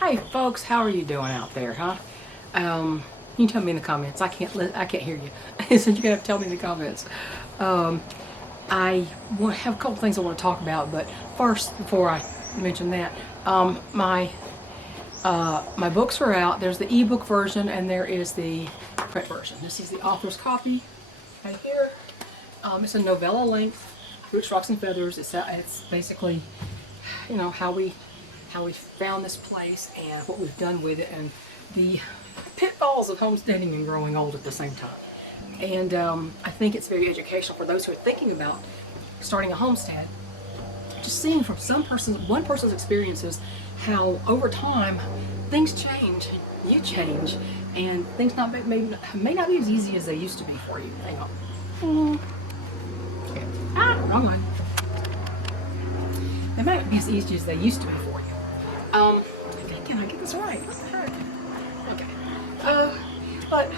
Hey folks, how are you doing out there, huh? You can tell me in the comments. I can't hear you, so you're gonna have to tell me in the comments. Um, have a couple things I want to talk about, but first, before I mention that, my books are out. There's the ebook version and there is the print version. This is the author's copy right here. It's a novella length, Roots, Rocks, and Feathers. It's basically, how we found this place and what we've done with it and the pitfalls of homesteading and growing old at the same time. And I think it's very educational for those who are thinking about starting a homestead. Just seeing from one person's experiences, how over time things change, you change, and things may not be as easy as they used to be for you. Hang on. Okay. Wrong one. They might not be as easy as they used to be for you. Okay, can I get this right? What the heck? Okay. But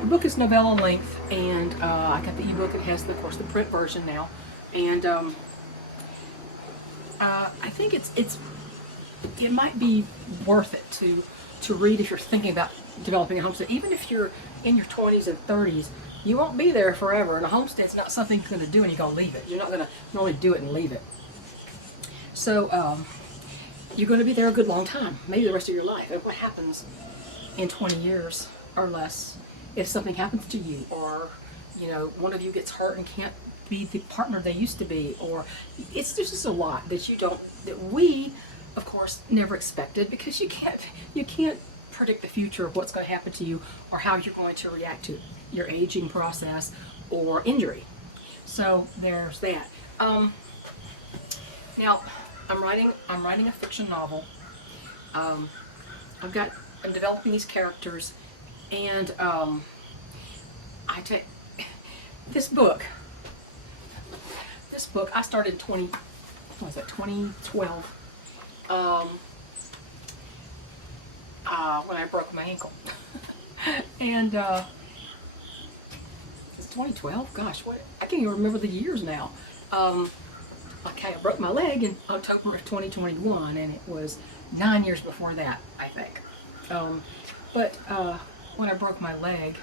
the book is novella length, and I got the ebook. It has, of course, the print version now, and I think it might be worth it to read if you're thinking about developing a homestead. Even if you're in your 20s and 30s, you won't be there forever, and a homestead's not something you're going to do and you're going to leave it. You're not going to normally do it and leave it. So you're going to be there a good long time, maybe the rest of your life. And what happens in 20 years or less if something happens to you, or one of you gets hurt and can't be the partner they used to be, or there's just a lot that we, of course, never expected, because you can't predict the future of what's going to happen to you or how you're going to react to your aging process or injury. So there's that. Now I'm writing a fiction novel. I'm developing these characters, and this book I started 2012, when I broke my ankle. And it's 2012. Gosh, I can't even remember the years now. Okay, I broke my leg in October of 2021, and it was 9 years before that, I think. But when I broke my leg,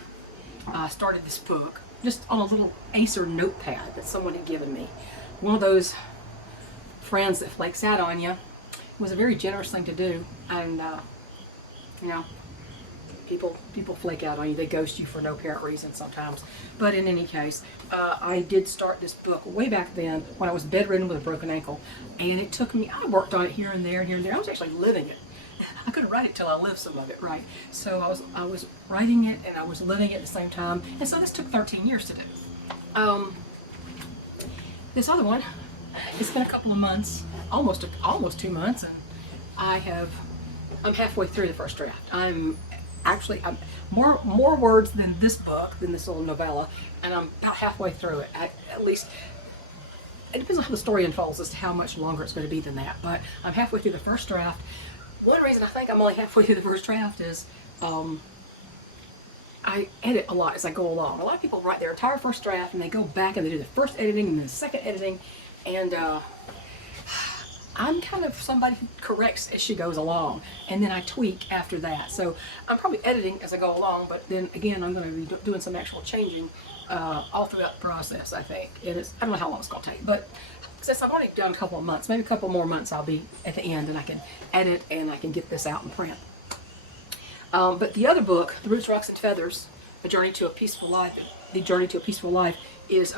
I started this book just on a little Acer notepad that someone had given me. One of those friends that flakes out on you. It was a very generous thing to do, and people flake out on you. They ghost you for no apparent reason sometimes. But in any case, I did start this book way back then when I was bedridden with a broken ankle, and it took me. I worked on it here and there and here and there. I was actually living it. I couldn't write it till I lived some of it, right? So I was writing it and I was living it at the same time, and so this took 13 years to do. This other one, it's been a couple of months, almost 2 months, and I'm halfway through the first draft. I'm more words than this little novella, and I'm about halfway through it. At least it depends on how the story unfolds as to how much longer it's going to be than that. But I'm halfway through the first draft. One reason I think I'm only halfway through the first draft is I edit a lot as I go along. A lot of people write their entire first draft and they go back and they do the first editing and the second editing, and I'm kind of somebody who corrects as she goes along, and then I tweak after that. So I'm probably editing as I go along, but then again, I'm going to be doing some actual changing all throughout the process, I think. And I don't know how long it's going to take, but since I've only done a couple of months, maybe a couple more months, I'll be at the end and I can edit and I can get this out in print. But the other book, The Roots, Rocks, and Feathers, The Journey to a Peaceful Life, is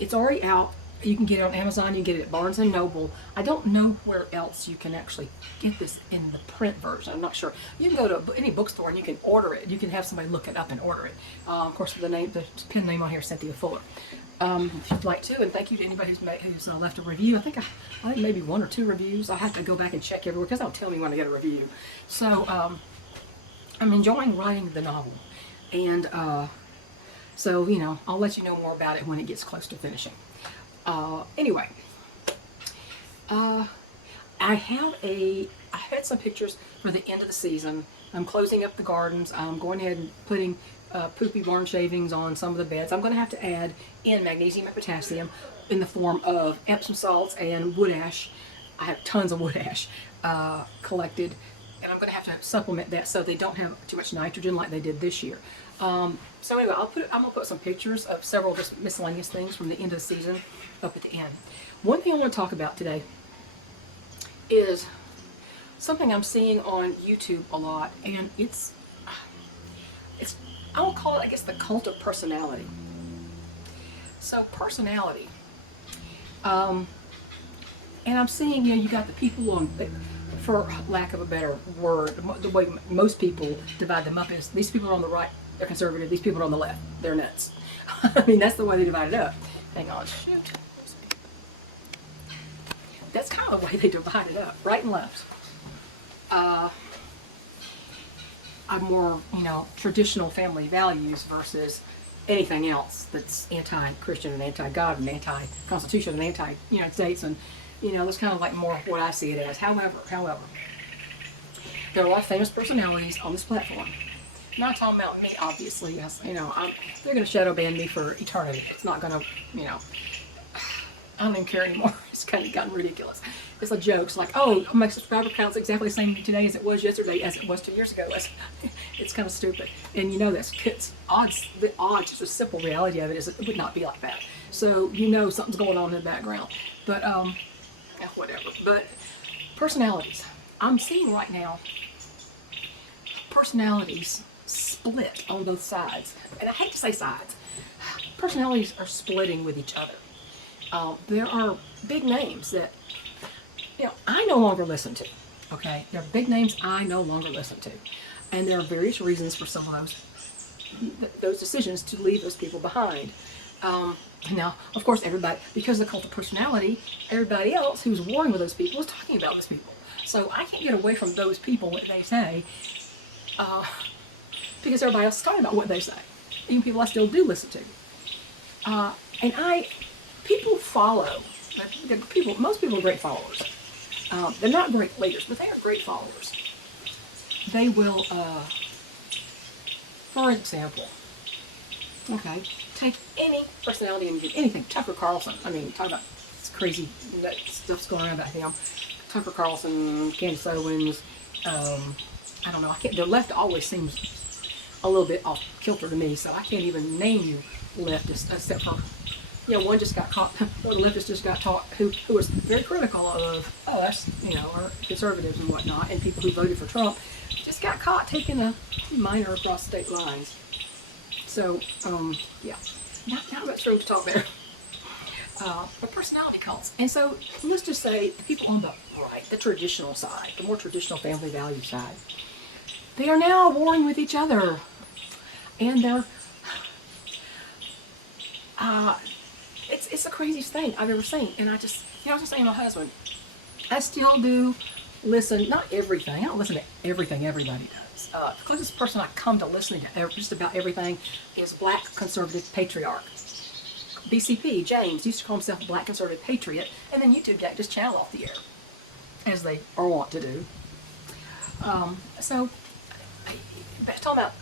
it's already out. You can get it on Amazon, you can get it at Barnes & Noble. I don't know where else you can actually get this in the print version. I'm not sure. You can go to any bookstore and you can order it. You can have somebody look it up and order it. Of course, the pen name on here is Cynthia Fuller. If you'd like to, and thank you to anybody who's left a review. I think maybe 1 or 2 reviews. I'll have to go back and check everywhere because they'll tell me when I get a review. So I'm enjoying writing the novel, and so I'll let you know more about it when it gets close to finishing. Anyway, I had some pictures for the end of the season. I'm closing up the gardens. I'm going ahead and putting poopy barn shavings on some of the beds. I'm going to have to add in magnesium and potassium in the form of Epsom salts and wood ash. I have tons of wood ash. collected, and I'm going to have to supplement that so they don't have too much nitrogen like they did this year. So anyway, I'm going to put some pictures of several just miscellaneous things from the end of the season up at the end. One thing I want to talk about today is something I'm seeing on YouTube a lot, and it's I will call it, I guess, the cult of personality. So personality, and I'm seeing, you got the people on, for lack of a better word, the way most people divide them up is these people are on the right, they're conservative, these people are on the left, they're nuts. I mean, that's the way they divide it up. Hang on, shoot. That's kind of the way they divide it up, right and left. I'm more, traditional family values versus anything else that's anti-Christian and anti-God and anti-Constitution and anti-United States, and that's kind of like more what I see it as. However, there are a lot of famous personalities on this platform. Not talking about me, obviously. Yes, they're going to shadow ban me for eternity. It's not going to, I don't even care anymore. It's kind of gotten ridiculous. It's a joke. It's like, oh, my subscriber count's exactly the same today as it was yesterday, as it was 2 years ago. It's kind of stupid. And that's it's odds. The odds, just the simple reality of it is it would not be like that. So something's going on in the background. But whatever. But personalities. I'm seeing right now personalities split on both sides. And I hate to say sides. Personalities are splitting with each other. There are big names that I no longer listen to. Okay, there are big names I no longer listen to, and there are various reasons for some of those decisions to leave those people behind. Now, of course, everybody, because of the cult of personality, everybody else who's warring with those people is talking about those people. So I can't get away from those people, what they say, because everybody else is talking about what they say, even people I still do listen to. People follow. Most people are great followers. They're not great leaders, but they are great followers. They will, for example, take any personality and anything. Tucker Carlson. I mean, talk about this crazy stuff's going on about him. Tucker Carlson, Candace Owens. I don't know. The left always seems a little bit off kilter to me, so I can't even name you leftists except for. One just got caught, one leftist just got caught who was very critical of us, or conservatives and whatnot, and people who voted for Trump, just got caught taking a minor across state lines. So, not much room to talk there. But personality cults. And so, let's just say the people on the right, the traditional side, the more traditional family value side, they are now warring with each other. And they're, it's the craziest thing I've ever seen. And I was just saying to my husband, I still do listen, not everything, I don't listen to everything everybody does. The closest person I come to listening to just about everything is Black Conservative Patriarch. BCP, James, used to call himself Black Conservative Patriot, and then YouTube yanked his channel off the air, as they are wont to do. Talking about,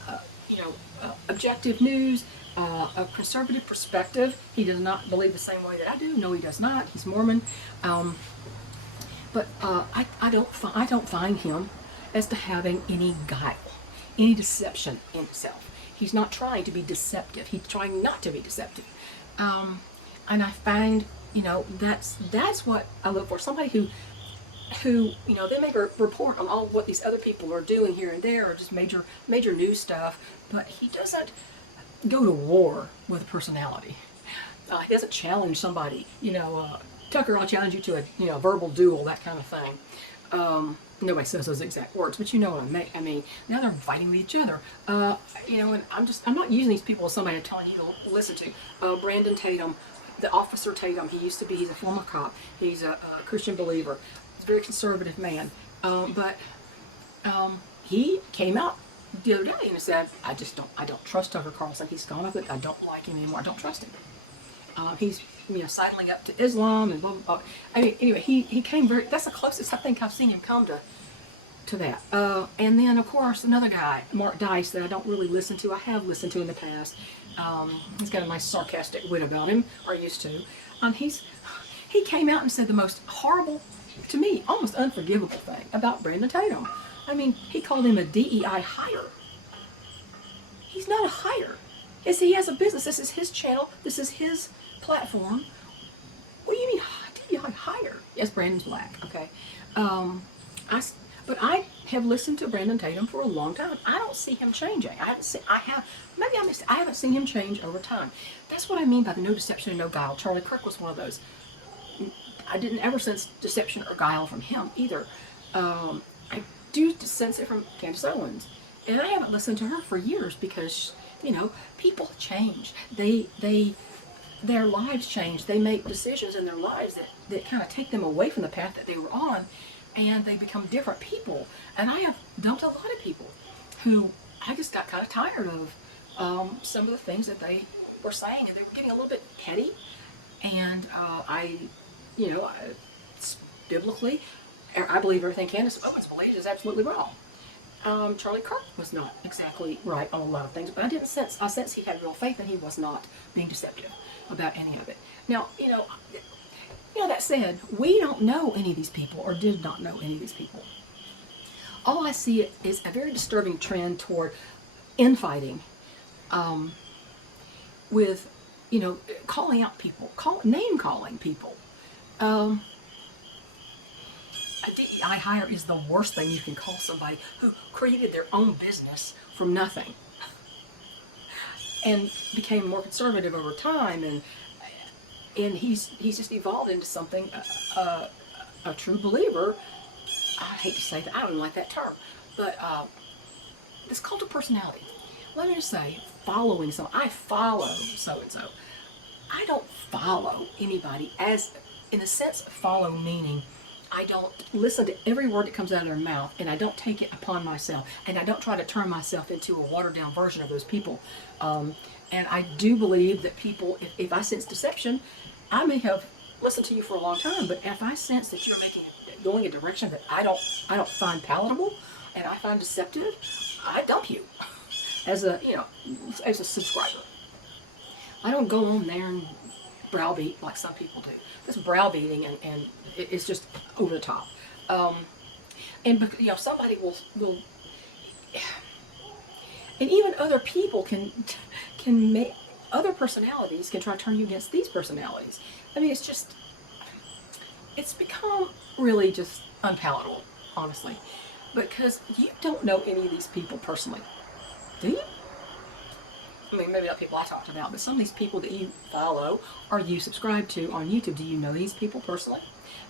objective news, a conservative perspective. He does not believe the same way that I do. No, he does not. He's Mormon. But I don't find him as to having any guile, any deception in himself. He's not trying to be deceptive. He's trying not to be deceptive. And I find, that's what I look for. Somebody who they may report on all what these other people are doing here and there, or just major news stuff, but he doesn't go to war with personality. He doesn't challenge somebody, Tucker, I'll challenge you to a verbal duel, that kind of thing. Nobody says those exact words, but you know what I mean. Now they're fighting with each other. And I'm not using these people as somebody I'm telling you to listen to. Brandon Tatum, the Officer Tatum, he's a former cop. He's a Christian believer. He's a very conservative man. But he came out the other day and said, I don't trust Tucker Carlson. He's gone up it. I don't like him anymore. I don't trust him. He's sidling up to Islam and blah, blah, blah. I mean, anyway, he came that's the closest I think I've seen him come to that. And then, of course, another guy, Mark Dice, that I don't really listen to. I have listened to in the past. He's got a nice sarcastic wit about him, or used to. He came out and said the most horrible to me, almost unforgivable thing about Brandon Tatum. I mean, he called him a DEI hire. He's not a hire. He has a business. This is his channel. This is his platform. What do you mean DEI hire? Yes, Brandon's black. Okay. But I have listened to Brandon Tatum for a long time. I don't see him changing. Maybe I missed it. I haven't seen him change over time. That's what I mean by the no deception and no guile. Charlie Kirk was one of those. I didn't ever sense deception or guile from him either. I do sense it from Candace Owens. And I haven't listened to her for years because, people change. Their lives change. They make decisions in their lives that kind of take them away from the path that they were on, and they become different people. And I have dumped a lot of people who I just got kind of tired of some of the things that they were saying, and they were getting a little bit petty. And biblically, I believe everything Candace Owens believes is absolutely wrong. Charlie Kirk was not exactly right on a lot of things, but I sense he had real faith and he was not being deceptive about any of it. Now, that said, we don't know any of these people or did not know any of these people. All I see is a very disturbing trend toward infighting with, calling out people, name calling people. A DEI hire is the worst thing you can call somebody who created their own business from nothing and became more conservative over time, and he's just evolved into something, a true believer. I hate to say that, I don't even like that term, but this cult of personality. Let me just say, following someone. I follow so-and-so. I don't follow anybody as, in the sense of follow meaning, I don't listen to every word that comes out of their mouth, and I don't take it upon myself, and I don't try to turn myself into a watered-down version of those people. And I do believe that people, if I sense deception, I may have listened to you for a long time, but if I sense that you're going a direction that I don't find palatable, and I find deceptive, I dump you as a subscriber. I don't go on there and browbeat like some people do. This browbeating and it's just over the top. And somebody will, and even other people can make, other personalities can try to turn you against these personalities. I mean, it's become really just unpalatable, honestly, because you don't know any of these people personally, do you? I mean, maybe not people I talked about, but some of these people that you follow or you subscribe to on YouTube, do you know these people personally?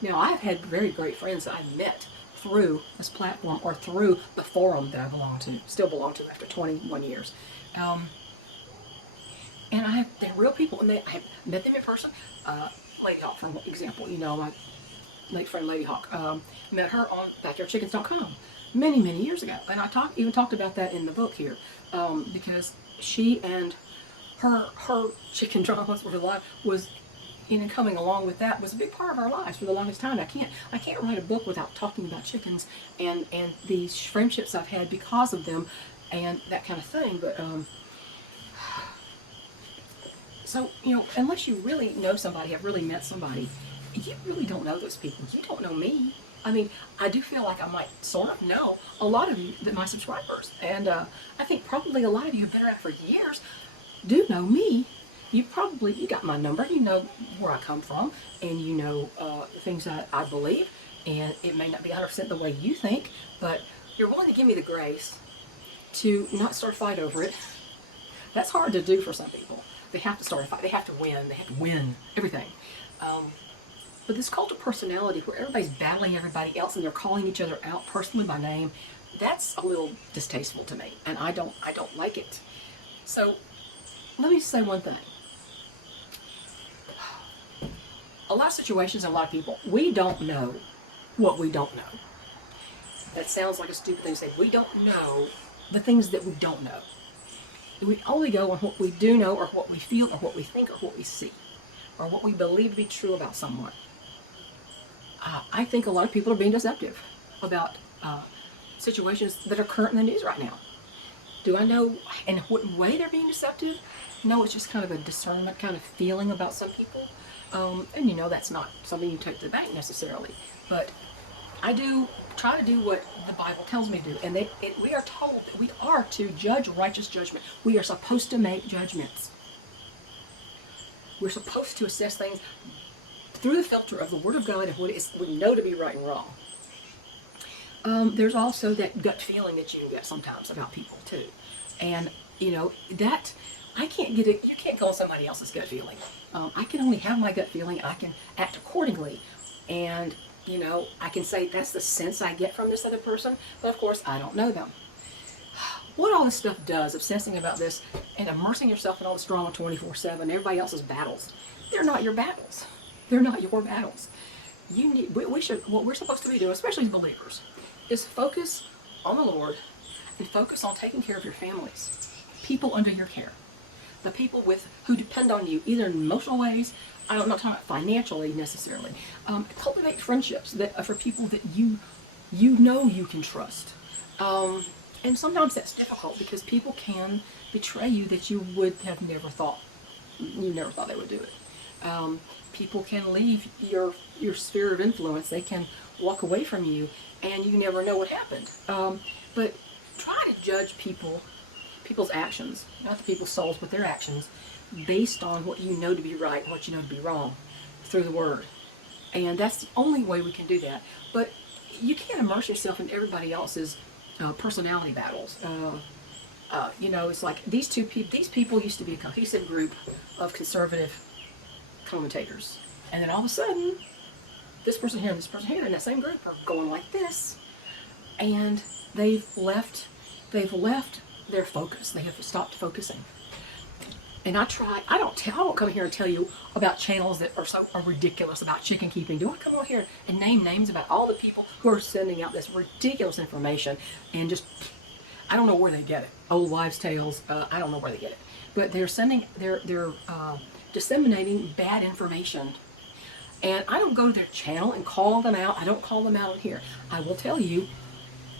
Now, I've had very great friends that I met through this platform or through the forum that I still belong to after 21 years. And they're real people, and I have met them in person. Lady Hawk, for example, my late friend Lady Hawk, met her on BackyardChickens.com many, many years ago. And I even talked about that in the book here, because she and her chicken dramas was coming along with that was a big part of our lives for the longest time. I can't write a book without talking about chickens and these friendships I've had because of them and that kind of thing. But so unless you really know somebody, have really met somebody, you really don't know those people. You don't know me. I mean, I do feel like I might sort of know a lot of you, my subscribers, and I think probably a lot of you who've been around for years do know me. You got my number, you know where I come from, and you know the things that I believe, and it may not be 100% the way you think, but you're willing to give me the grace to not start a fight over it. That's hard to do for some people. They have to start a fight. They have to win. They have to win everything. But this cult of personality where everybody's battling everybody else and they're calling each other out personally by name, that's a little distasteful to me, and I don't like it. So let me say one thing. A lot of situations and a lot of people, we don't know what we don't know. That sounds like a stupid thing to say. We don't know the things that we don't know. We only go on what we do know, or what we feel, or what we think, or what we see, or what we believe to be true about someone. I think a lot of people are being deceptive about situations that are current in the news right now. Do I know in what way they're being deceptive? No, it's just kind of a discernment kind of feeling about some people. And you know, that's not something you take to the bank necessarily, but I do try to do what the Bible tells me to do. And we are told that we are to judge righteous judgment. We are supposed to make judgments. We're supposed to assess things through the filter of the Word of God and what we know to be right and wrong. There's also that gut feeling that you get sometimes about people too. And, you know, that I can't get it. You can't go on somebody else's gut feeling. I can only have my gut feeling. I can act accordingly. And, you know, I can say that's the sense I get from this other person. But of course, I don't know them. What all this stuff does, obsessing about this and immersing yourself in all this drama 24/7, everybody else's battles, they're not your battles. They're not your battles. What we're supposed to be doing, especially as believers, is focus on the Lord and focus on taking care of your families, people under your care, the people who depend on you, either in emotional ways. I'm not talking about financially necessarily. Cultivate friendships that for people that you know you can trust. And sometimes that's difficult because people can betray you that you would have never thought. You never thought they would do it. People can leave your sphere of influence. They can walk away from you, and you never know what happened. But try to judge people's actions, not the people's souls, but their actions, based on what you know to be right and what you know to be wrong through the Word. And that's the only way we can do that. But you can't immerse yourself in everybody else's personality battles. You know, it's like these people used to be a cohesive group of conservative commentators, and then all of a sudden, this person here and this person here in that same group are going like this, and they've left their focus. They have stopped focusing. And I don't come here and tell you about channels that are ridiculous about chicken keeping. Do I come on here and name names about all the people who are sending out this ridiculous information and just, I don't know where they get it. Old wives' tales, I don't know where they get it. But they're disseminating bad information. And I don't go to their channel and call them out. I don't call them out on here. I will tell you,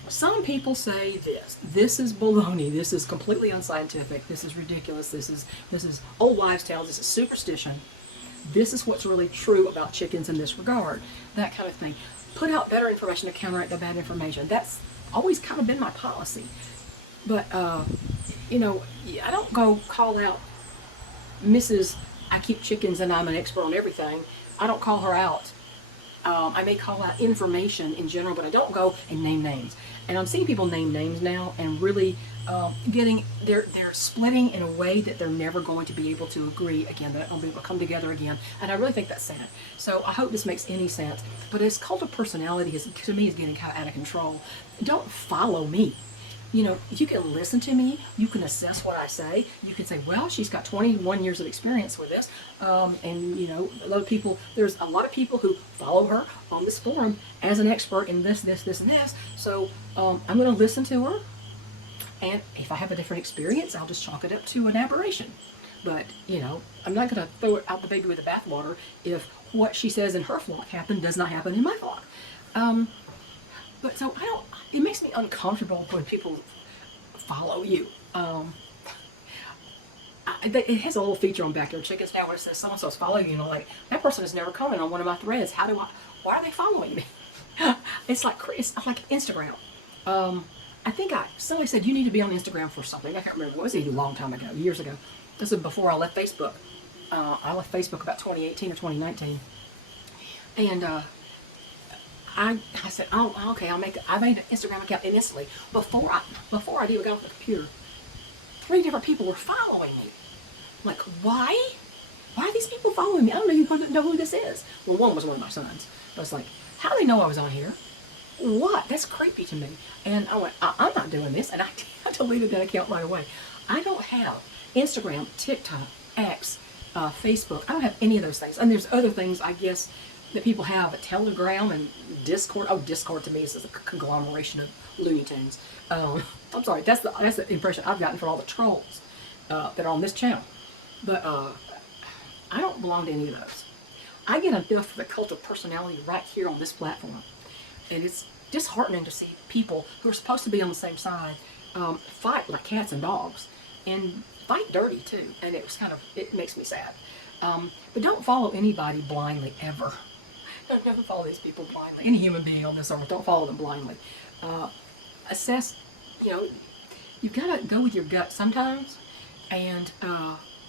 some people say this is baloney, this is completely unscientific, this is ridiculous, this is old wives' tales, this is superstition, this is what's really true about chickens in this regard, that kind of thing. Put out better information to counteract the bad information. That's always kind of been my policy. But, you know, I don't go call out Mrs. I keep chickens and I'm an expert on everything. I don't call her out. I may call out information in general, but I don't go and name names. And I'm seeing people name names now and really they're splitting in a way that they're never going to be able to agree again. They're not going to be able to come together again. And I really think that's sad. So I hope this makes any sense. But this cult of personality to me is getting kind of out of control. Don't follow me. You know, you can listen to me, you can assess what I say, you can say, well, she's got 21 years of experience with this, and, you know, there's a lot of people who follow her on this forum as an expert in this, and this, so I'm going to listen to her, and if I have a different experience, I'll just chalk it up to an aberration. But, you know, I'm not going to throw it out the baby with the bathwater if what she says in her flock does not happen in my flock. But so it makes me uncomfortable when people follow you. It has a little feature on Backyard Chickens now where it says so-and-so's following you, and I'm like, that person has never commented on one of my threads. Why are they following me? It's like Instagram. I think somebody said you need to be on Instagram for something. I can't remember. It was a long time ago, years ago. This is before I left Facebook. I left Facebook about 2018 or 2019. And, I said, oh, okay, I made an Instagram account, and instantly, before I even got off the computer, 3 different people were following me. I'm like, why? Why are these people following me? I don't even know who this is. Well, one was one of my sons. I was like, how do they know I was on here? What? That's creepy to me. And I went, I'm not doing this, and I deleted that account right away. I don't have Instagram, TikTok, X, Facebook. I don't have any of those things. And there's other things, I guess, that people have, Telegram and Discord. Oh, Discord to me is a conglomeration of Looney Tunes. I'm sorry, that's the impression I've gotten from all the trolls that are on this channel. But I don't belong to any of those. I get enough of the cult of personality right here on this platform. And it's disheartening to see people who are supposed to be on the same side fight like cats and dogs. And fight dirty too. And it makes me sad. But don't follow anybody blindly ever. Don't follow these people blindly. Any human being on this earth, don't follow them blindly. Assess, you know, you've got to go with your gut sometimes. And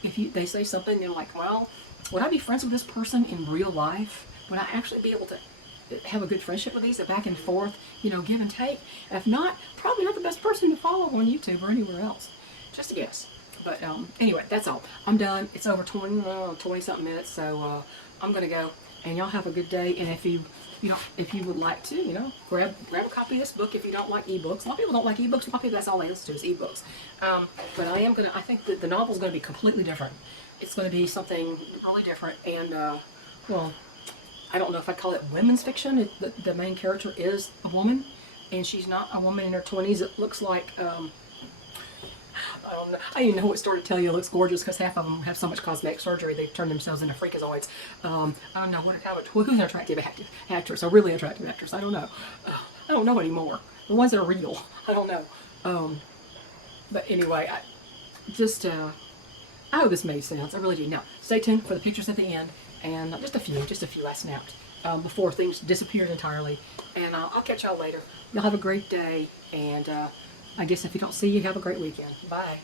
if they say something, you're like, well, would I be friends with this person in real life? Would I actually be able to have a good friendship with these, a back and forth, you know, give and take? If not, probably not the best person to follow on YouTube or anywhere else. Just a guess. But anyway, that's all. I'm done. It's over 20 something minutes, so I'm gonna go. And y'all have a good day. And if you would like to, you know, grab a copy of this book if you don't like ebooks. A lot of people don't like ebooks. A lot of people, that's all they listen to is ebooks. But I think that the novel's going to be completely different. It's going to be something really different. And well, I don't know if I'd call it women's fiction. The main character is a woman, and she's not a woman in her 20s. It looks like I don't know. I didn't know what story to tell you. It looks gorgeous because half of them have so much cosmetic surgery they turn themselves into freakazoids. I don't know who's an attractive actress, a really attractive actress. I don't know. I don't know anymore. The ones that are real, I don't know. But anyway, I hope this made sense. I really do. Now, stay tuned for the pictures at the end, and just a few I snapped before things disappeared entirely. And I'll catch y'all later. Y'all have a great day, and I guess if you don't see you, have a great weekend. Bye.